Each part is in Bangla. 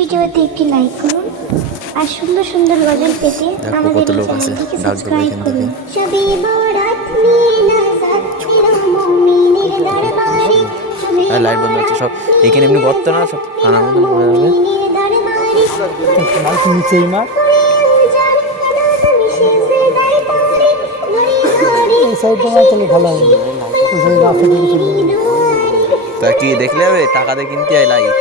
ভিডিওতে একটি লাইক করুন আর সুন্দর সুন্দর গজল পেতে আমাদের এই চ্যানেলটিকে সাবস্ক্রাইব করুন। শবে বরাত মিনা সাত মেরা মুমিনের দরবারে শবে লাইট বন্ধ হচ্ছে সব। এখানে এমনি গর্ত না, সব খানার মতো পড়ে যাবে। লাইট নিচেই মা এই সাইডটা না চলে ভালো হবে, ওই সাইড রাস্তা থেকে চলে যাবে। তা কি দেখলে হবে? টাকা দিয়ে কিনতে হয় লাইট।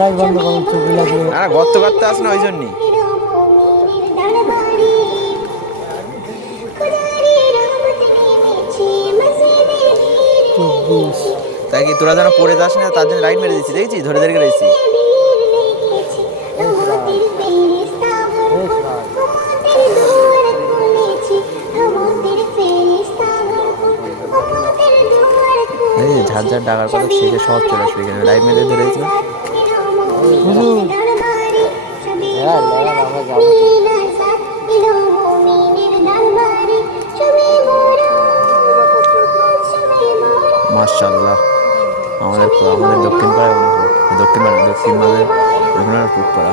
লাইট বন্ধ করুন, চোখ লাগবে। না গর্ত করতে আস না, ওই জন্যই। তাই কি তোরা যেন পড়ে যাস না, তার জন্য লাইট মেরে দিচ্ছি, দেখেছিস? ধরে ধরে গেছি। ঝাড় ঝাড় ডাকার কথা সেটা সব চলে আসবে এখানে, লাইট মেরে ধরে দিয়েছিল। মাশাআল্লাহ, আমাদের দক্ষিণ পাড়ায় অনেক লোক। দক্ষিণ পাড়ায় পুক পাড়া।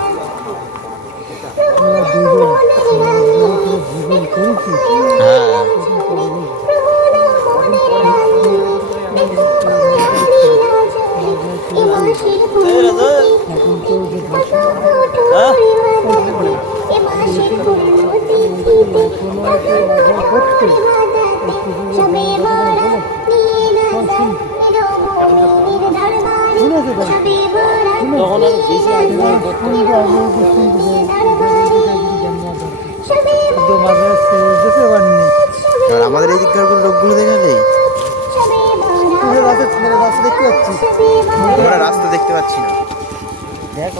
হ্যাঁ আমাদের এই দিককার লোকগুলো দেখালেই রাস্তা দেখতে পাচ্ছি, আমরা রাস্তা দেখতে পাচ্ছি না। দেখ